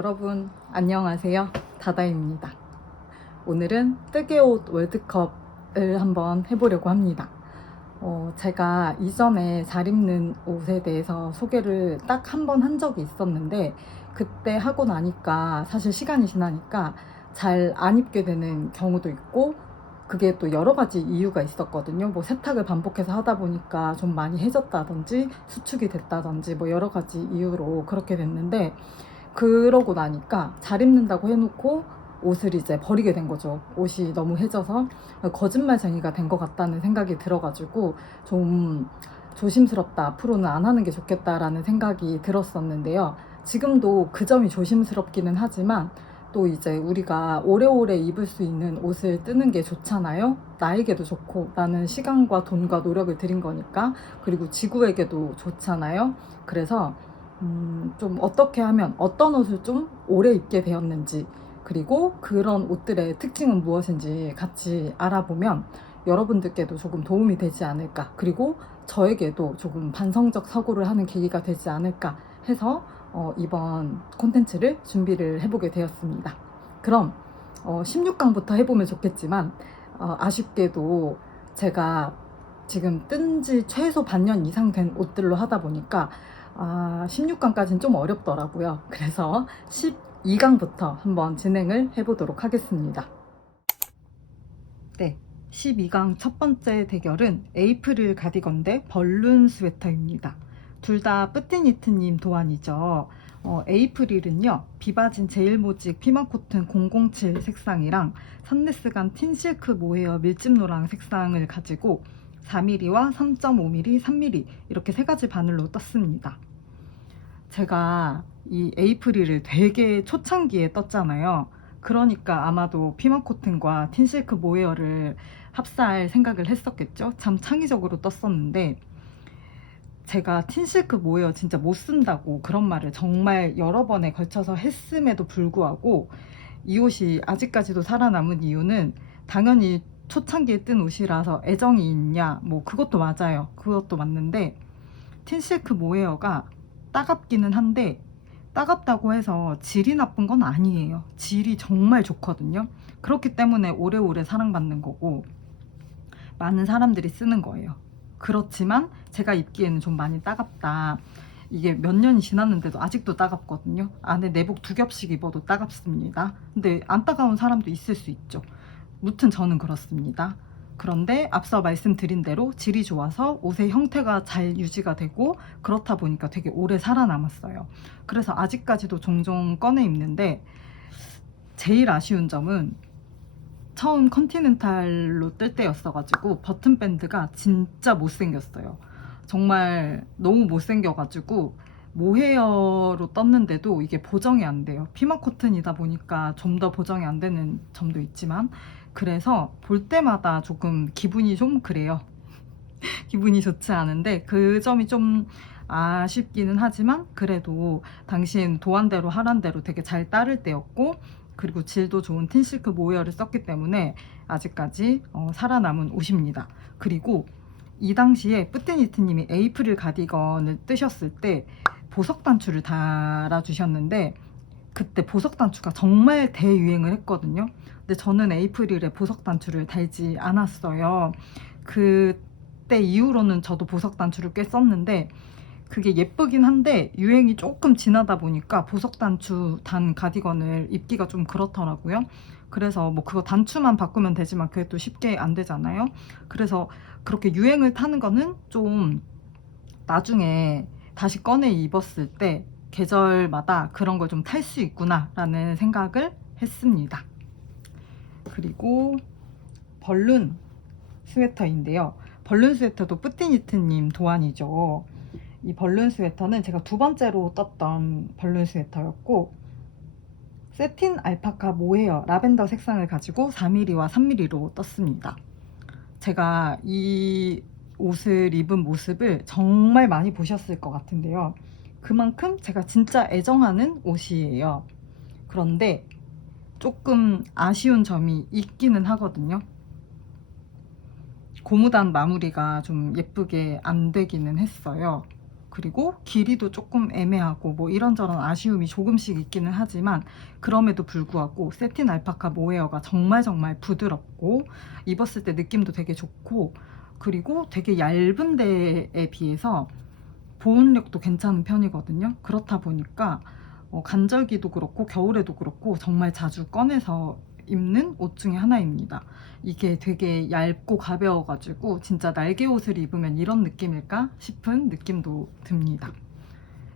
여러분 안녕하세요. 다다입니다. 오늘은 뜨개옷 월드컵을 한번 해보려고 합니다. 제가 이전에 잘 입는 옷에 대해서 소개를 딱 한 번 한 적이 있었는데 그때 하고 나니까 사실 시간이 지나니까 잘 안 입게 되는 경우도 있고 그게 또 여러 가지 이유가 있었거든요. 뭐 세탁을 반복해서 하다 보니까 좀 많이 해졌다든지 수축이 됐다든지 뭐 여러 가지 이유로 그렇게 됐는데 그러고 나니까 잘 입는다고 해놓고 옷을 이제 버리게 된 거죠. 옷이 너무 해져서 거짓말쟁이가 된 것 같다는 생각이 들어가지고 좀 조심스럽다. 앞으로는 안 하는 게 좋겠다라는 생각이 들었었는데요. 지금도 그 점이 조심스럽기는 하지만 또 이제 우리가 오래오래 입을 수 있는 옷을 뜨는 게 좋잖아요. 나에게도 좋고 나는 시간과 돈과 노력을 들인 거니까 그리고 지구에게도 좋잖아요. 그래서 좀 어떻게 하면 어떤 옷을 좀 오래 입게 되었는지 그리고 그런 옷들의 특징은 무엇인지 같이 알아보면 여러분들께도 조금 도움이 되지 않을까 그리고 저에게도 조금 반성적 사고를 하는 계기가 되지 않을까 해서 이번 콘텐츠를 준비를 해보게 되었습니다. 그럼 16강부터 해보면 좋겠지만 아쉽게도 제가 지금 뜬 지 최소 반년 이상 된 옷들로 하다 보니까 16강까지는 좀 어렵더라고요. 그래서 12강부터 한번 진행을 해보도록 하겠습니다. 네, 12강 첫 번째 대결은 에이프릴 가디건 대 벌룬 스웨터입니다. 둘 다 뿌띠니트님 도안이죠. 에이프릴은요, 비바진 제일모직 피마코튼 007 색상이랑 산네스간 틴실크 모헤어 밀짚노랑 색상을 가지고 4mm와 3.5mm, 3mm 이렇게 세 가지 바늘로 떴습니다. 제가 이 에이프릴을 되게 초창기에 떴잖아요. 그러니까 아마도 피마코튼과 틴실크 모헤어를 합사할 생각을 했었겠죠. 참 창의적으로 떴었는데 제가 틴실크 모헤어 진짜 못 쓴다고 그런 말을 정말 여러 번에 걸쳐서 했음에도 불구하고 이 옷이 아직까지도 살아남은 이유는 당연히 초창기에 뜬 옷이라서 애정이 있냐 뭐 그것도 맞아요. 그것도 맞는데 틴실크 모헤어가 따갑기는 한데 따갑다고 해서 질이 나쁜 건 아니에요. 질이 정말 좋거든요. 그렇기 때문에 오래오래 사랑받는 거고 많은 사람들이 쓰는 거예요. 그렇지만 제가 입기에는 좀 많이 따갑다. 이게 몇 년이 지났는데도 아직도 따갑거든요. 안에 내복 2겹씩 입어도 따갑습니다. 근데 안 따가운 사람도 있을 수 있죠. 무튼 저는 그렇습니다. 그런데 앞서 말씀드린 대로 질이 좋아서 옷의 형태가 잘 유지가 되고 그렇다 보니까 되게 오래 살아남았어요. 그래서 아직까지도 종종 꺼내 입는데 제일 아쉬운 점은 처음 컨티넨탈로 뜰 때였어가지고 버튼 밴드가 진짜 못생겼어요. 정말 너무 못생겨가지고 모헤어로 떴는데도 이게 보정이 안 돼요. 피마 코튼이다 보니까 좀 더 보정이 안 되는 점도 있지만 그래서 볼 때마다 조금 기분이 좀 그래요. 기분이 좋지 않은데 그 점이 좀 아쉽기는 하지만 그래도 당신 도안대로 하란대로 되게 잘 따를 때였고 그리고 질도 좋은 틴실크 모헤어를 썼기 때문에 아직까지 살아남은 옷입니다. 그리고 이 당시에 뿌띠니트님이 에이프릴 가디건을 뜨셨을 때 보석 단추를 달아주셨는데 그때 보석 단추가 정말 대유행을 했거든요. 근데 저는 에이프릴에 보석 단추를 달지 않았어요. 그때 이후로는 저도 보석 단추를 꽤 썼는데 그게 예쁘긴 한데 유행이 조금 지나다 보니까 보석 단추 단 가디건을 입기가 좀 그렇더라고요. 그래서 뭐 그거 단추만 바꾸면 되지만 그게 또 쉽게 안 되잖아요. 그래서 그렇게 유행을 타는 거는 좀 나중에 다시 꺼내 입었을 때 계절마다 그런 걸 좀 탈 수 있구나 라는 생각을 했습니다. 그리고 벌룬 스웨터인데요. 벌룬 스웨터도 뿌띠니트님 도안이죠. 이 벌룬 스웨터는 제가 두 번째로 떴던 벌룬 스웨터였고 세틴 알파카 모헤어 라벤더 색상을 가지고 4mm와 3mm로 떴습니다. 제가 이 옷을 입은 모습을 정말 많이 보셨을 것 같은데요. 그만큼 제가 진짜 애정하는 옷이에요. 그런데 조금 아쉬운 점이 있기는 하거든요. 고무단 마무리가 좀 예쁘게 안 되기는 했어요. 그리고 길이도 조금 애매하고 뭐 이런저런 아쉬움이 조금씩 있기는 하지만 그럼에도 불구하고 세틴 알파카 모헤어가 정말 정말 부드럽고 입었을 때 느낌도 되게 좋고 그리고 되게 얇은 데에 비해서 보온력도 괜찮은 편이거든요. 그렇다 보니까 간절기도 그렇고 겨울에도 그렇고 정말 자주 꺼내서 입는 옷 중에 하나입니다. 이게 되게 얇고 가벼워가지고 진짜 날개 옷을 입으면 이런 느낌일까 싶은 느낌도 듭니다.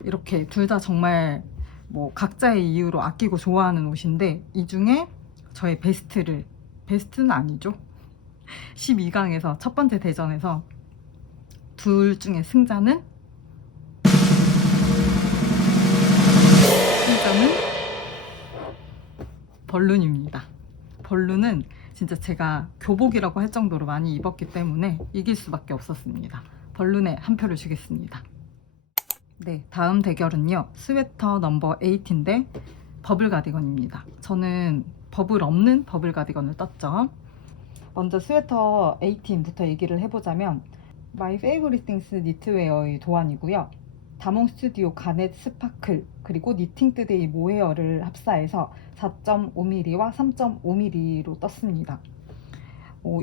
이렇게 둘 다 정말 뭐 각자의 이유로 아끼고 좋아하는 옷인데 이 중에 저의 베스트는 아니죠. 12강에서 첫 번째 대전에서 둘 중에 승자는 벌룬입니다. 벌룬은 진짜 제가 교복이라고 할 정도로 많이 입었기 때문에 이길 수밖에 없었습니다. 벌룬에 한 표를 주겠습니다. 네, 다음 대결은요. 스웨터 넘버 8인데 버블 가디건입니다. 저는 버블 없는 버블 가디건을 떴죠. 먼저 스웨터 18부터 얘기를 해보자면 My Favorite Things 니트웨어의 도안이고요. 다몽 스튜디오 가넷 스파클 그리고 니팅 투데이 모헤어를 합사해서 4.5mm와 3.5mm로 떴습니다.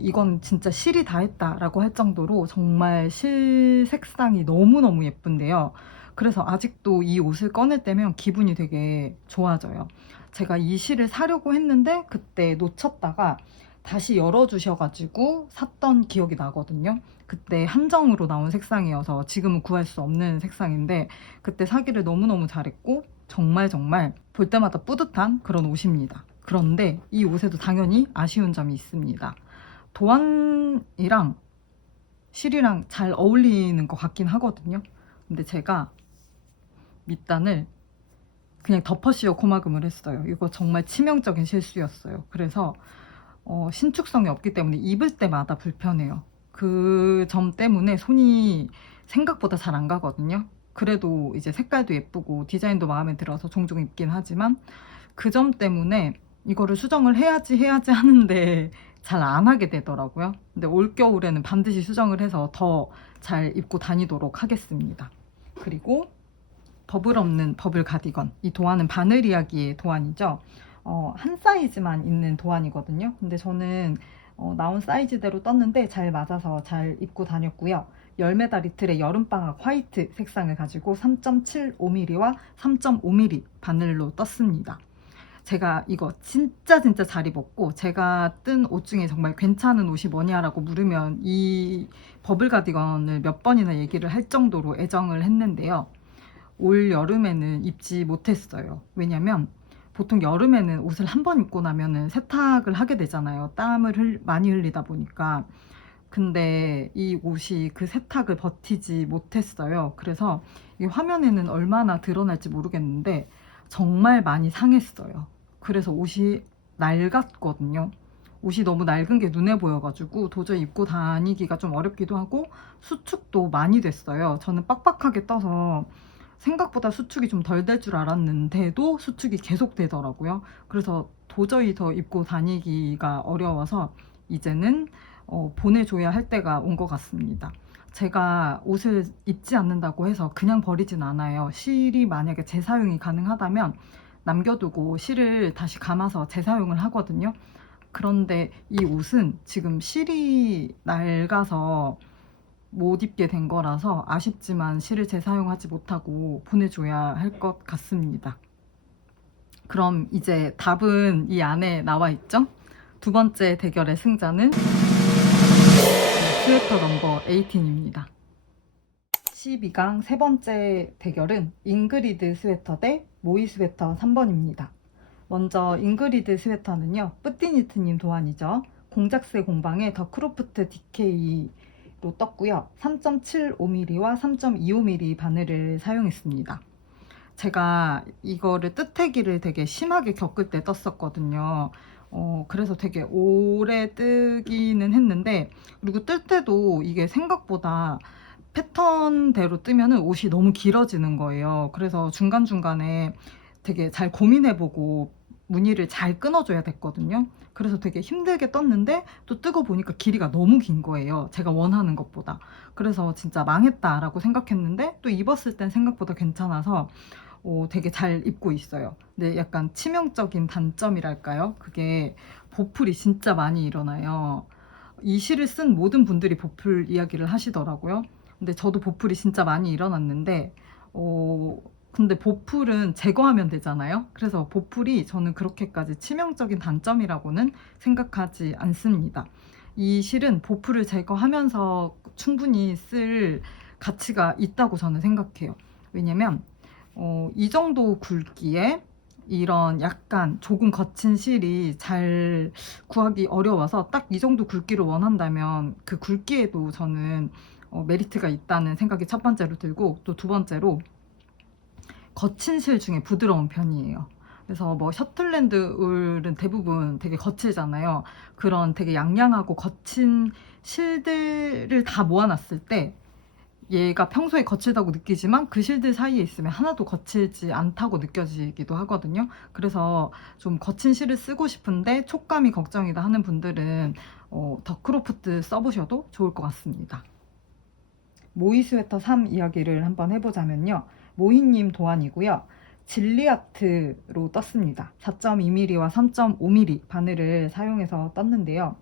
이건 진짜 실이 다 했다라고 할 정도로 정말 실 색상이 너무너무 예쁜데요. 그래서 아직도 이 옷을 꺼낼 때면 기분이 되게 좋아져요. 제가 이 실을 사려고 했는데 그때 놓쳤다가 다시 열어주셔가지고 샀던 기억이 나거든요. 그때 한정으로 나온 색상이어서 지금은 구할 수 없는 색상인데 그때 사기를 너무너무 잘했고 정말 정말 볼 때마다 뿌듯한 그런 옷입니다. 그런데 이 옷에도 당연히 아쉬운 점이 있습니다. 도안이랑 실이랑 잘 어울리는 것 같긴 하거든요. 근데 제가 밑단을 그냥 덮어 씌워 고마금을 했어요. 이거 정말 치명적인 실수였어요. 그래서 신축성이 없기 때문에 입을 때마다 불편해요. 그 점 때문에 손이 생각보다 잘 안 가거든요. 그래도 이제 색깔도 예쁘고 디자인도 마음에 들어서 종종 입긴 하지만 그 점 때문에 이거를 수정을 해야지 하는데 잘 안 하게 되더라고요. 근데 올겨울에는 반드시 수정을 해서 더 잘 입고 다니도록 하겠습니다. 그리고 버블 없는 버블 가디건. 이 도안은 바늘 이야기의 도안이죠. 한 사이즈만 있는 도안이거든요. 근데 저는 나온 사이즈대로 떴는데 잘 맞아서 잘 입고 다녔고요. 열매다 리틀의 여름방학 화이트 색상을 가지고 3.75mm와 3.5mm 바늘로 떴습니다. 제가 이거 진짜 잘 입었고 제가 뜬 옷 중에 정말 괜찮은 옷이 뭐냐라고 물으면 이 버블 가디건을 몇 번이나 얘기를 할 정도로 애정을 했는데요. 올 여름에는 입지 못했어요. 왜냐면 보통 여름에는 옷을 한 번 입고 나면은 세탁을 하게 되잖아요. 땀을 많이 흘리다 보니까. 근데 이 옷이 그 세탁을 버티지 못했어요. 그래서 이 화면에는 얼마나 드러날지 모르겠는데 정말 많이 상했어요. 그래서 옷이 낡았거든요. 옷이 너무 낡은 게 눈에 보여가지고 도저히 입고 다니기가 좀 어렵기도 하고 수축도 많이 됐어요. 저는 빡빡하게 떠서 생각보다 수축이 좀 덜 될 줄 알았는데도 수축이 계속 되더라고요. 그래서 도저히 더 입고 다니기가 어려워서 이제는 보내줘야 할 때가 온 것 같습니다. 제가 옷을 입지 않는다고 해서 그냥 버리진 않아요. 실이 만약에 재사용이 가능하다면 남겨두고 실을 다시 감아서 재사용을 하거든요. 그런데 이 옷은 지금 실이 낡아서 못 입게 된 거라서 아쉽지만 실을 재사용하지 못하고 보내줘야 할 것 같습니다. 그럼 이제 답은 이 안에 나와 있죠? 두 번째 대결의 승자는 스웨터 넘버 18입니다. 12강 세 번째 대결은 잉그리드 스웨터 대 모이 스웨터 3번입니다. 먼저 잉그리드 스웨터는요, 뿌띠니트님 도안이죠. 공작새 공방의 더 크로프트 DK로 떴고요. 3.75mm와 3.25mm 바늘을 사용했습니다. 제가 이거를 뜨태기를 되게 심하게 겪을 때 떴었거든요. 그래서 되게 오래 뜨기는 했는데, 그리고 뜰 때도 이게 생각보다 패턴대로 뜨면은 옷이 너무 길어지는 거예요. 그래서 중간중간에 되게 잘 고민해보고 무늬를 잘 끊어줘야 됐거든요. 그래서 되게 힘들게 떴는데 또 뜨고 보니까 길이가 너무 긴 거예요. 제가 원하는 것보다. 그래서 진짜 망했다라고 생각했는데 또 입었을 땐 생각보다 괜찮아서 되게 잘 입고 있어요. 근데 약간 치명적인 단점이랄까요? 그게 보풀이 진짜 많이 일어나요. 이 시를 쓴 모든 분들이 보풀 이야기를 하시더라고요. 근데 저도 보풀이 진짜 많이 일어났는데, 근데 보풀은 제거하면 되잖아요. 그래서 보풀이 저는 그렇게까지 치명적인 단점이라고는 생각하지 않습니다. 이 실은 보풀을 제거하면서 충분히 쓸 가치가 있다고 저는 생각해요. 왜냐면 이 정도 굵기에 이런 약간 조금 거친 실이 잘 구하기 어려워서 딱 이 정도 굵기를 원한다면 그 굵기에도 저는 메리트가 있다는 생각이 첫 번째로 들고, 또 두 번째로 거친 실 중에 부드러운 편이에요. 그래서 뭐 셔틀랜드 울은 대부분 되게 거칠잖아요. 그런 되게 양양하고 거친 실들을 다 모아놨을 때 얘가 평소에 거칠다고 느끼지만 그 실들 사이에 있으면 하나도 거칠지 않다고 느껴지기도 하거든요. 그래서 좀 거친 실을 쓰고 싶은데 촉감이 걱정이다 하는 분들은 더크로프트 써보셔도 좋을 것 같습니다. 모이 스웨터 3 이야기를 한번 해보자면요. 모이님 도안이고요. 질리아트로 떴습니다. 4.2mm와 3.5mm 바늘을 사용해서 떴는데요.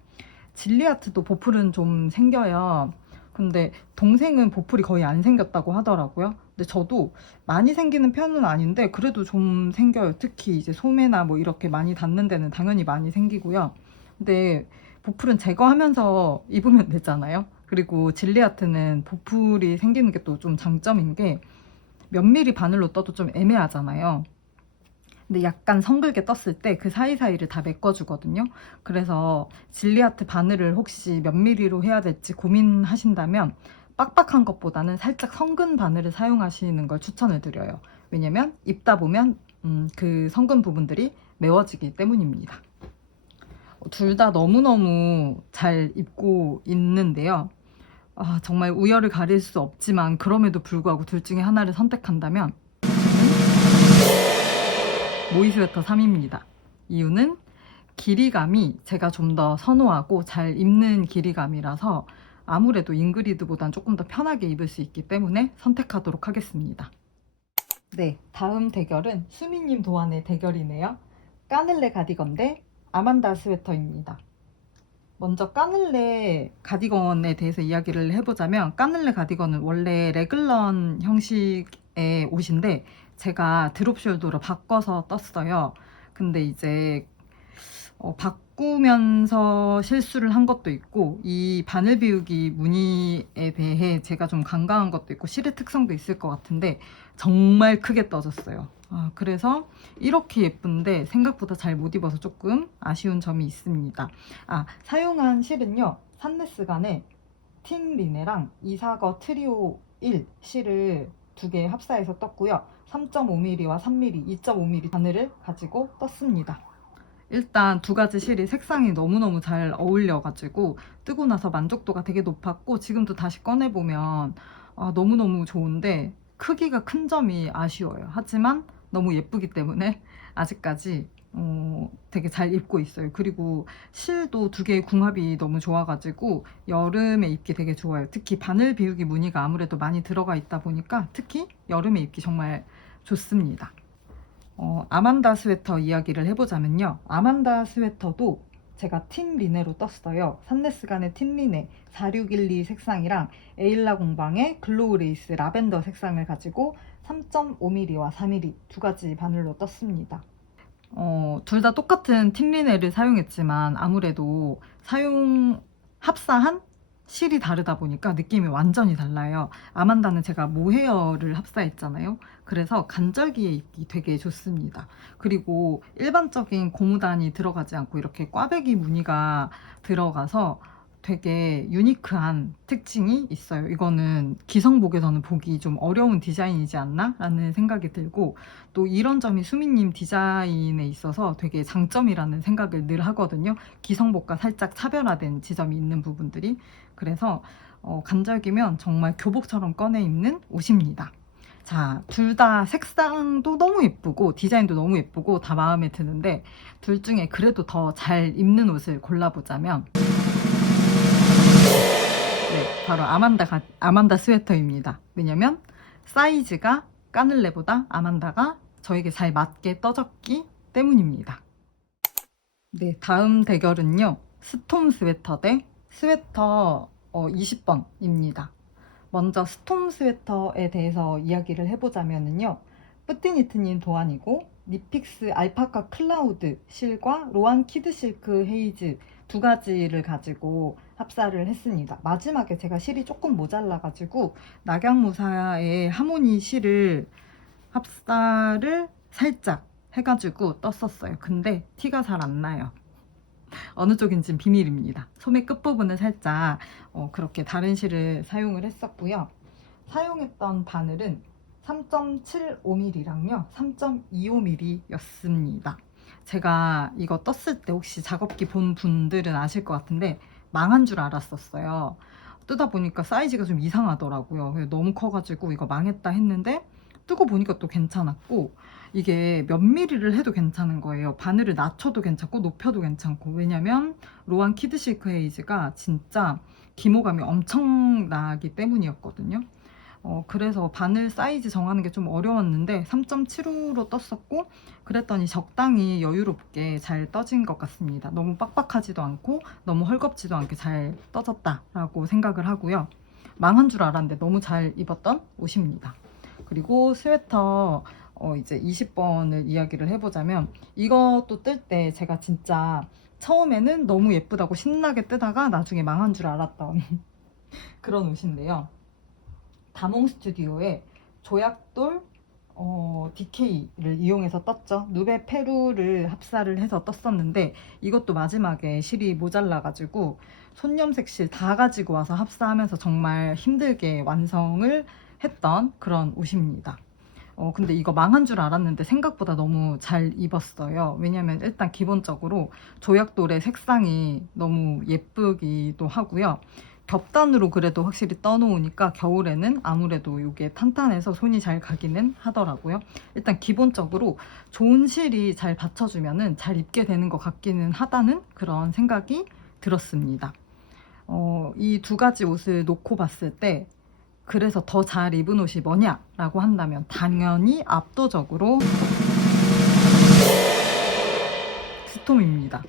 질리아트도 보풀은 좀 생겨요. 근데 동생은 보풀이 거의 안 생겼다고 하더라고요. 근데 저도 많이 생기는 편은 아닌데 그래도 좀 생겨요. 특히 이제 소매나 뭐 이렇게 많이 닿는 데는 당연히 많이 생기고요. 근데 보풀은 제거하면서 입으면 되잖아요. 그리고 질리아트는 보풀이 생기는 게 또 좀 장점인 게 몇 미리 바늘로 떠도 좀 애매하잖아요. 근데 약간 성글게 떴을 때 그 사이사이를 다 메꿔주거든요. 그래서 질리아트 바늘을 혹시 몇 미리로 해야 될지 고민하신다면 빡빡한 것보다는 살짝 성근 바늘을 사용하시는 걸 추천을 드려요. 왜냐면 입다 보면 그 성근 부분들이 메워지기 때문입니다. 둘 다 너무너무 잘 입고 있는데요. 정말 우열을 가릴 수 없지만 그럼에도 불구하고 둘 중에 하나를 선택한다면 모이 스웨터 3입니다. 이유는 길이감이 제가 좀 더 선호하고 잘 입는 길이감이라서 아무래도 잉그리드보단 조금 더 편하게 입을 수 있기 때문에 선택하도록 하겠습니다. 네, 다음 대결은 수미님 도안의 대결이네요. 까늘레 가디건 대 아만다 스웨터입니다. 먼저 까늘레 가디건에 대해서 이야기를 해보자면, 까늘레 가디건은 원래 레글런 형식의 옷인데 제가 드롭숄더로 바꿔서 떴어요. 근데 이제 바꾸면서 실수를 한 것도 있고, 이 바늘 비우기 무늬에 대해 제가 좀 간과한 것도 있고, 실의 특성도 있을 것 같은데 정말 크게 떠졌어요. 그래서 이렇게 예쁜데 생각보다 잘 못 입어서 조금 아쉬운 점이 있습니다. 사용한 실은요, 산네스간의 틴 리네랑 이사거 트리오 1 실을 두 개 합사해서 떴고요. 3.5mm와 3mm, 2.5mm 바늘을 가지고 떴습니다. 일단 두 가지 실이 색상이 너무너무 잘 어울려가지고 뜨고 나서 만족도가 되게 높았고, 지금도 다시 꺼내보면 너무너무 좋은데 크기가 큰 점이 아쉬워요. 하지만 너무 예쁘기 때문에 아직까지 되게 잘 입고 있어요. 그리고 실도 두 개의 궁합이 너무 좋아가지고 여름에 입기 되게 좋아요. 특히 바늘 비우기 무늬가 아무래도 많이 들어가 있다 보니까 특히 여름에 입기 정말 좋습니다. 아만다 스웨터 이야기를 해보자면요. 아만다 스웨터도 제가 틴 리네로 떴어요. 산네스간의 틴 리네 4612 색상이랑 에일라 공방의 글로우 레이스 라벤더 색상을 가지고 3.5mm와 4mm 두 가지 바늘로 떴습니다. 둘 다 똑같은 틴 리네를 사용했지만 아무래도 합사한 실이 다르다 보니까 느낌이 완전히 달라요. 아만다는 제가 모헤어를 합사했잖아요. 그래서 간절기에 입기 되게 좋습니다. 그리고 일반적인 고무단이 들어가지 않고 이렇게 꽈배기 무늬가 들어가서 되게 유니크한 특징이 있어요. 이거는 기성복에서는 보기 좀 어려운 디자인이지 않나? 라는 생각이 들고, 또 이런 점이 수미님 디자인에 있어서 되게 장점이라는 생각을 늘 하거든요. 기성복과 살짝 차별화된 지점이 있는 부분들이. 그래서 간절기면 정말 교복처럼 꺼내 입는 옷입니다. 자, 둘 다 색상도 너무 예쁘고 디자인도 너무 예쁘고 다 마음에 드는데 둘 중에 그래도 더 잘 입는 옷을 골라보자면 네, 바로 아만다 스웨터입니다. 왜냐면 사이즈가 까늘레보다 아만다가 저에게 잘 맞게 떠졌기 때문입니다. 네, 다음 대결은요. 스톰 스웨터 대 스웨터 20번입니다. 먼저 스톰 스웨터에 대해서 이야기를 해보자면요. 뿌띠니트님 도안이고 니픽스 알파카 클라우드 실과 로안 키드 실크 헤이즈 두 가지를 가지고 합사를 했습니다. 마지막에 제가 실이 조금 모자라가지고 낙양무사의 하모니 실을 합사를 살짝 해가지고 떴었어요. 근데 티가 잘 안 나요. 어느 쪽인지는 비밀입니다. 소매 끝부분을 살짝 그렇게 다른 실을 사용을 했었고요. 사용했던 바늘은 3.75mm랑요 3.25mm 였습니다. 제가 이거 떴을 때 혹시 작업기 본 분들은 아실 것 같은데 망한 줄 알았었어요. 뜨다 보니까 사이즈가 좀 이상하더라고요. 너무 커가지고 이거 망했다 했는데 뜨고 보니까 또 괜찮았고 이게 몇 미리를 해도 괜찮은 거예요. 바늘을 낮춰도 괜찮고 높여도 괜찮고. 왜냐면 로안 키드 실크 헤이즈가 진짜 기모감이 엄청나기 때문이었거든요. 그래서 바늘 사이즈 정하는 게 좀 어려웠는데 3.75로 떴었고 그랬더니 적당히 여유롭게 잘 떠진 것 같습니다. 너무 빡빡하지도 않고 너무 헐겁지도 않게 잘 떠졌다라고 생각을 하고요. 망한 줄 알았는데 너무 잘 입었던 옷입니다. 그리고 스웨터 이제 20번을 이야기를 해보자면 이것도 뜰 때 제가 진짜 처음에는 너무 예쁘다고 신나게 뜨다가 나중에 망한 줄 알았던 그런 옷인데요. 다몽 스튜디오의 조약돌 DK를 이용해서 떴죠. 누베 페루를 합사를 해서 떴었는데 이것도 마지막에 실이 모자라가지고 손염색 실 다 가지고 와서 합사하면서 정말 힘들게 완성을 했던 그런 옷입니다. 근데 이거 망한 줄 알았는데 생각보다 너무 잘 입었어요. 왜냐면 일단 기본적으로 조약돌의 색상이 너무 예쁘기도 하고요. 겹단으로 그래도 확실히 떠놓으니까 겨울에는 아무래도 이게 탄탄해서 손이 잘 가기는 하더라고요. 일단 기본적으로 좋은 실이 잘 받쳐주면은 잘 입게 되는 것 같기는 하다는 그런 생각이 들었습니다. 이 두 가지 옷을 놓고 봤을 때 그래서 더 잘 입은 옷이 뭐냐라고 한다면 당연히 압도적으로 스톰입니다.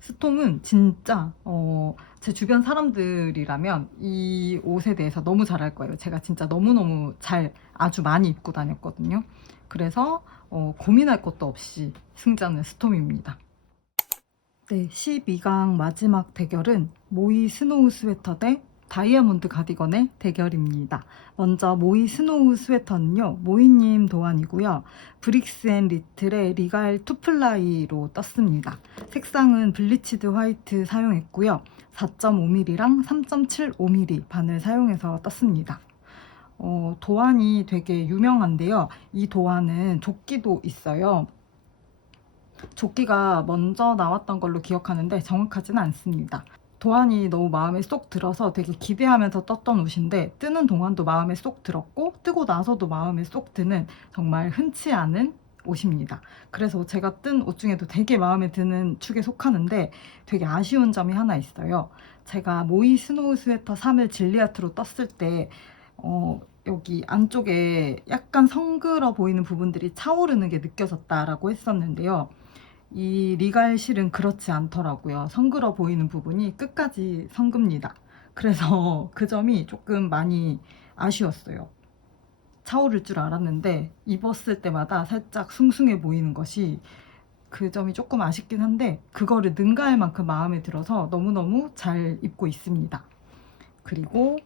스톰은 진짜 제 주변 사람들이라면 이 옷에 대해서 너무 잘할 거예요. 제가 진짜 너무너무 잘 아주 많이 입고 다녔거든요. 그래서 고민할 것도 없이 승자는 스톰입니다. 네, 12강 마지막 대결은 모이 스노우 스웨터 대 다이아몬드 가디건의 대결입니다. 먼저 모이 스노우 스웨터는요. 모이님 도안이고요. 브릭스 앤 리틀의 리갈 투플라이로 떴습니다. 색상은 블리치드 화이트 사용했고요. 4.5mm랑 3.75mm 바늘 사용해서 떴습니다. 도안이 되게 유명한데요. 이 도안은 조끼도 있어요. 조끼가 먼저 나왔던 걸로 기억하는데 정확하지는 않습니다. 도안이 너무 마음에 쏙 들어서 되게 기대하면서 떴던 옷인데 뜨는 동안도 마음에 쏙 들었고 뜨고 나서도 마음에 쏙 드는 정말 흔치 않은 옷입니다. 그래서 제가 뜬 옷 중에도 되게 마음에 드는 축에 속하는데 되게 아쉬운 점이 하나 있어요. 제가 모이 스노우 스웨터 3을 질리아트로 떴을 때 여기 안쪽에 약간 성글어 보이는 부분들이 차오르는 게 느껴졌다라고 했었는데요. 이 리갈 실은 그렇지 않더라고요. 성글어 보이는 부분이 끝까지 성급니다. 그래서 그 점이 조금 많이 아쉬웠어요. 차오를 줄 알았는데 입었을 때마다 살짝 숭숭해 보이는 것이 그 점이 조금 아쉽긴 한데 그거를 능가할 만큼 마음에 들어서 너무너무 잘 입고 있습니다. 그리고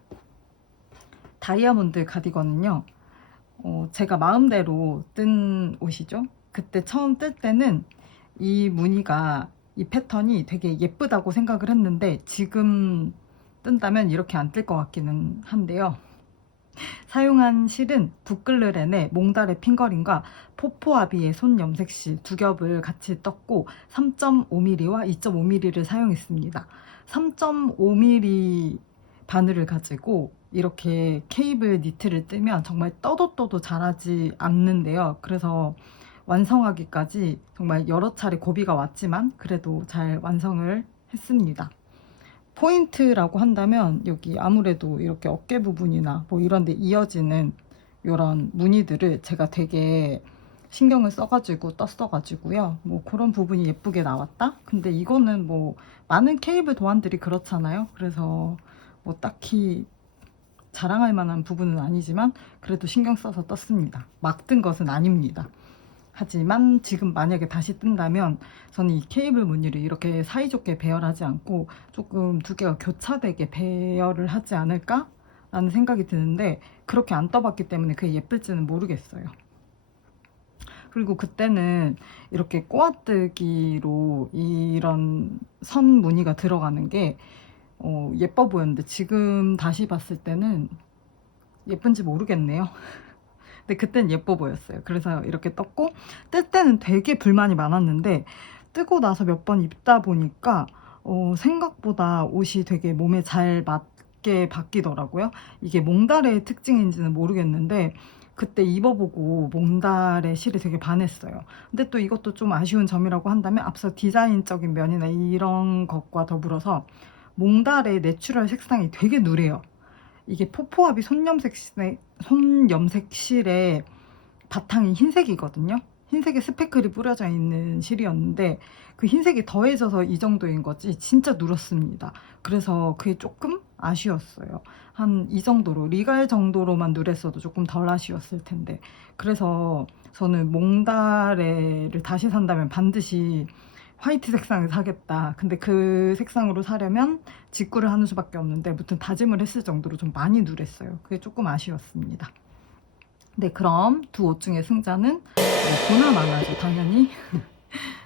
다이아몬드 가디건은요. 제가 마음대로 뜬 옷이죠. 그때 처음 뜰 때는 이 무늬가 이 패턴이 되게 예쁘다고 생각을 했는데 지금 뜬다면 이렇게 안 뜰 것 같기는 한데요. 사용한 실은 부클르렌의 몽달의 핑거링과 포포아비의 손 염색실 두 겹을 같이 떴고 3.5mm와 2.5mm를 사용했습니다. 3.5mm 바늘을 가지고 이렇게 케이블 니트를 뜨면 정말 떠도 자라지 않는데요. 그래서 완성하기까지 정말 여러 차례 고비가 왔지만 그래도 잘 완성을 했습니다. 포인트라고 한다면 여기 아무래도 이렇게 어깨 부분이나 뭐 이런 데 이어지는 이런 무늬들을 제가 되게 신경을 써가지고 떴어가지고요. 뭐 그런 부분이 예쁘게 나왔다? 근데 이거는 뭐 많은 케이블 도안들이 그렇잖아요. 그래서 뭐 딱히 자랑할 만한 부분은 아니지만 그래도 신경 써서 떴습니다. 막 뜬 것은 아닙니다. 하지만 지금 만약에 다시 뜬다면 저는 이 케이블 무늬를 이렇게 사이좋게 배열하지 않고 조금 두 개가 교차되게 배열을 하지 않을까? 라는 생각이 드는데 그렇게 안 떠봤기 때문에 그게 예쁠지는 모르겠어요. 그리고 그때는 이렇게 꼬아뜨기로 이런 선 무늬가 들어가는 게 예뻐 보였는데 지금 다시 봤을 때는 예쁜지 모르겠네요. 근데 그땐 예뻐 보였어요. 그래서 이렇게 떴고 뜰 때는 되게 불만이 많았는데 뜨고 나서 몇 번 입다 보니까 생각보다 옷이 되게 몸에 잘 맞게 바뀌더라고요. 이게 몽달의 특징인지는 모르겠는데 그때 입어보고 몽달의 실에 되게 반했어요. 근데 또 이것도 좀 아쉬운 점이라고 한다면 앞서 디자인적인 면이나 이런 것과 더불어서 몽달의 내추럴 색상이 되게 누래요. 이게 포포합이 손염색 실에 바탕이 흰색이거든요. 흰색에 스패클이 뿌려져 있는 실이었는데 그 흰색이 더해져서 이 정도인 거지 진짜 누렇습니다. 그래서 그게 조금 아쉬웠어요. 한 이 정도로 리갈 정도로만 누랬어도 조금 덜 아쉬웠을 텐데 그래서 저는 몽다레를 다시 산다면 반드시 화이트 색상을 사겠다. 근데 그 색상으로 사려면 직구를 하는 수밖에 없는데 무튼 다짐을 했을 정도로 좀 많이 누랬어요. 그게 조금 아쉬웠습니다. 네, 그럼 두 옷 중에 승자는 보나 마나죠, 당연히.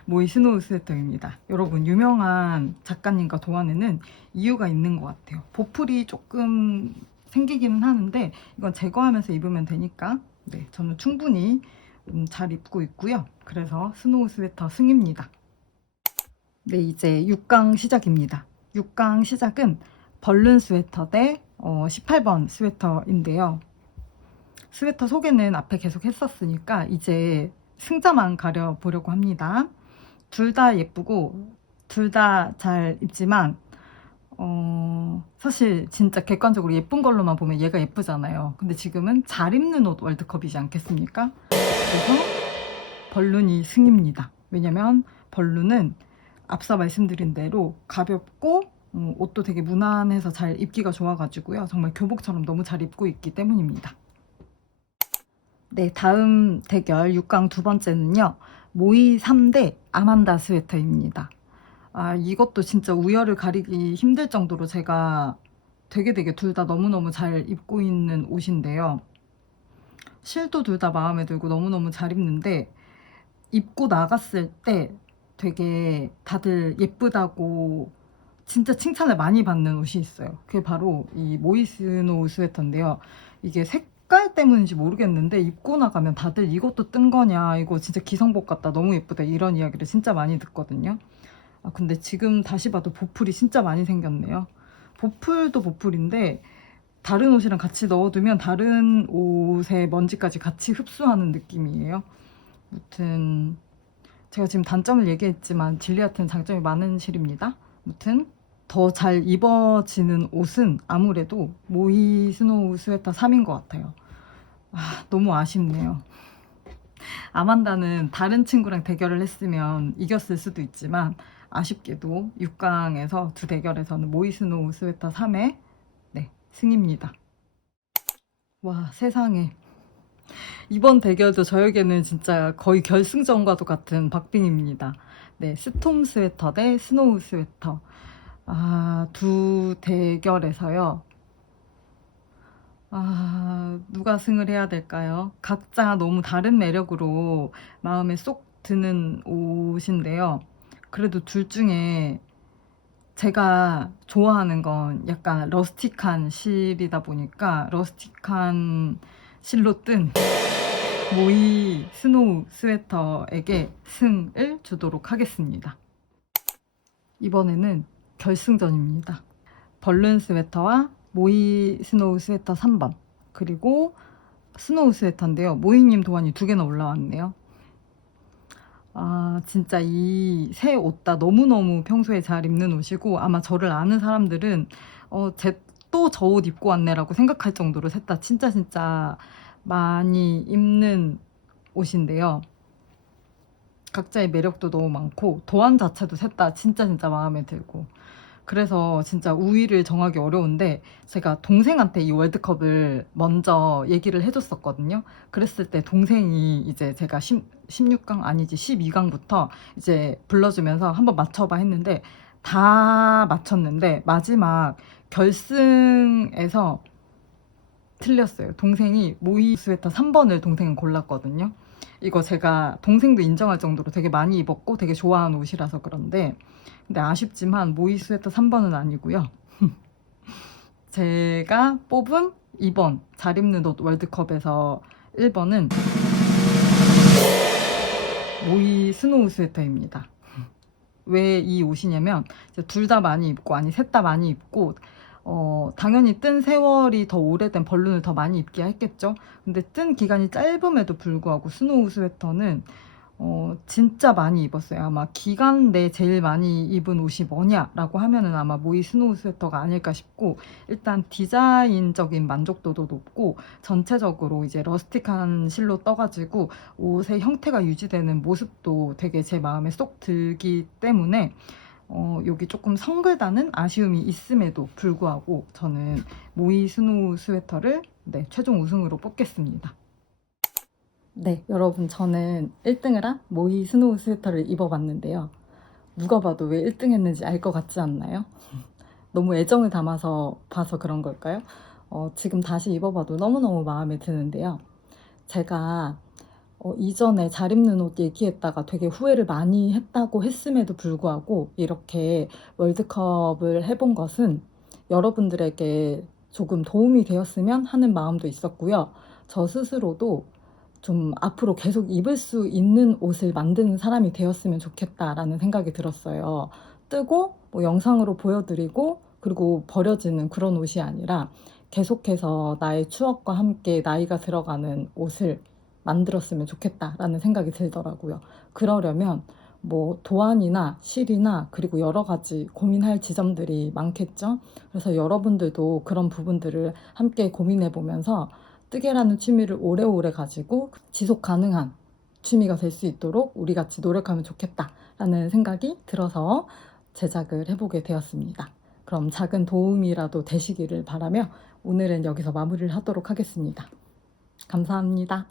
모이 스노우 스웨터입니다. 여러분, 유명한 작가님과 도안에는 이유가 있는 것 같아요. 보풀이 조금 생기기는 하는데 이건 제거하면서 입으면 되니까 네, 저는 충분히 잘 입고 있고요. 그래서 스노우 스웨터 승입니다. 네, 이제 6강 시작입니다. 6강 시작은 벌룬 스웨터 대 18번 스웨터인데요. 스웨터 소개는 앞에 계속 했었으니까 이제 승자만 가려보려고 합니다. 둘 다 예쁘고 둘 다 잘 입지만 사실 진짜 객관적으로 예쁜 걸로만 보면 얘가 예쁘잖아요. 근데 지금은 잘 입는 옷 월드컵이지 않겠습니까? 그래서 벌룬이 승입니다. 왜냐면 벌룬은 앞서 말씀드린 대로 가볍고 옷도 되게 무난해서 잘 입기가 좋아가지고요. 정말 교복처럼 너무 잘 입고 있기 때문입니다. 네, 다음 대결 6강 두 번째는요. 모이 3대 아만다 스웨터입니다. 아, 이것도 진짜 우열을 가리기 힘들 정도로 제가 되게 둘 다 너무너무 잘 입고 있는 옷인데요. 실도 둘 다 마음에 들고 너무너무 잘 입는데 입고 나갔을 때 되게 다들 예쁘다고 진짜 칭찬을 많이 받는 옷이 있어요. 그게 바로 이 모이스노 스웨터인데요. 이게 색깔 때문인지 모르겠는데 입고 나가면 다들 이것도 뜬 거냐, 이거 진짜 기성복 같다, 너무 예쁘다, 이런 이야기를 진짜 많이 듣거든요. 아, 근데 지금 다시 봐도 보풀이 진짜 많이 생겼네요. 보풀도 보풀인데 다른 옷이랑 같이 넣어두면 다른 옷의 먼지까지 같이 흡수하는 느낌이에요. 무튼 제가 지금 단점을 얘기했지만 질리아트는 장점이 많은 실입니다. 무튼 더 잘 입어지는 옷은 아무래도 모이 스노우 스웨터 3인 것 같아요. 아, 너무 아쉽네요. 아만다는 다른 친구랑 대결을 했으면 이겼을 수도 있지만 아쉽게도 6강에서 두 대결에서는 모이 스노우 스웨터 3의 네, 승입니다. 와, 세상에. 이번 대결도 저에게는 진짜 거의 결승전과도 같은 박빙입니다. 네, 스톰 스웨터 대 스노우 스웨터. 아, 두 대결에서요. 아, 누가 승을 해야 될까요? 각자 너무 다른 매력으로 마음에 쏙 드는 옷인데요. 그래도 둘 중에 제가 좋아하는 건 약간 러스틱한 실이다 보니까 러스틱한 실로 뜬 모이 스노우 스웨터에게 승을 주도록 하겠습니다. 이번에는 결승전입니다. 벌룬 스웨터와 모이 스노우 스웨터 3번, 그리고 스노우 스웨터인데요. 모이님 도안이 2개나 올라왔네요. 아, 진짜 이 새 옷 다 너무너무 평소에 잘 입는 옷이고, 아마 저를 아는 사람들은 쟤 또 저 옷 입고 왔네라고 생각할 정도로 셋 다 진짜 많이 입는 옷인데요. 각자의 매력도 너무 많고, 도안 자체도 셋 다 진짜 마음에 들고, 그래서 진짜 우위를 정하기 어려운데, 제가 동생한테 이 월드컵을 먼저 얘기를 해줬었거든요. 그랬을 때 동생이 이제 제가 16강 아니지 12강부터 이제 불러주면서 한번 맞춰봐 했는데 다 맞췄는데 마지막 결승에서 틀렸어요. 동생이 모이 스웨터 3번을 동생은 골랐거든요. 이거 제가 동생도 인정할 정도로 되게 많이 입었고 되게 좋아하는 옷이라서 그런데, 근데 아쉽지만 모이 스웨터 3번은 아니고요. 제가 뽑은 2번 잘 입는 옷 월드컵에서 1번은 모이 스노우 스웨터입니다. 왜 이 옷이냐면 둘 다 많이 입고, 아니 셋 다 많이 입고, 당연히 뜬 세월이 더 오래된 벌룬을 더 많이 입게 했겠죠. 근데 뜬 기간이 짧음에도 불구하고 스노우 스웨터는 진짜 많이 입었어요. 아마 기간 내 제일 많이 입은 옷이 뭐냐라고 하면은 아마 모이 스노우 스웨터가 아닐까 싶고, 일단 디자인적인 만족도도 높고 전체적으로 이제 러스틱한 실로 떠가지고 옷의 형태가 유지되는 모습도 되게 제 마음에 쏙 들기 때문에 여기 조금 성글다는 아쉬움이 있음에도 불구하고 저는 모이 스노우 스웨터를 최종 우승으로 뽑겠습니다. 네, 여러분, 저는 1등을 한 모이 스노우 스웨터를 입어봤는데요. 누가 봐도 왜 1등 했는지 알 것 같지 않나요? 너무 애정을 담아서 봐서 그런 걸까요? 지금 다시 입어봐도 너무너무 마음에 드는데요. 제가 이전에 잘 입는 옷 얘기했다가 되게 후회를 많이 했다고 했음에도 불구하고 이렇게 월드컵을 해본 것은 여러분들에게 조금 도움이 되었으면 하는 마음도 있었고요. 저 스스로도 좀 앞으로 계속 입을 수 있는 옷을 만드는 사람이 되었으면 좋겠다라는 생각이 들었어요. 뜨고 뭐 영상으로 보여드리고 그리고 버려지는 그런 옷이 아니라 계속해서 나의 추억과 함께 나이가 들어가는 옷을 만들었으면 좋겠다라는 생각이 들더라고요. 그러려면 뭐 도안이나 실이나 그리고 여러 가지 고민할 지점들이 많겠죠. 그래서 여러분들도 그런 부분들을 함께 고민해 보면서 뜨개라는 취미를 오래오래 가지고 지속 가능한 취미가 될 수 있도록 우리 같이 노력하면 좋겠다라는 생각이 들어서 제작을 해보게 되었습니다. 그럼 작은 도움이라도 되시기를 바라며 오늘은 여기서 마무리를 하도록 하겠습니다. 감사합니다.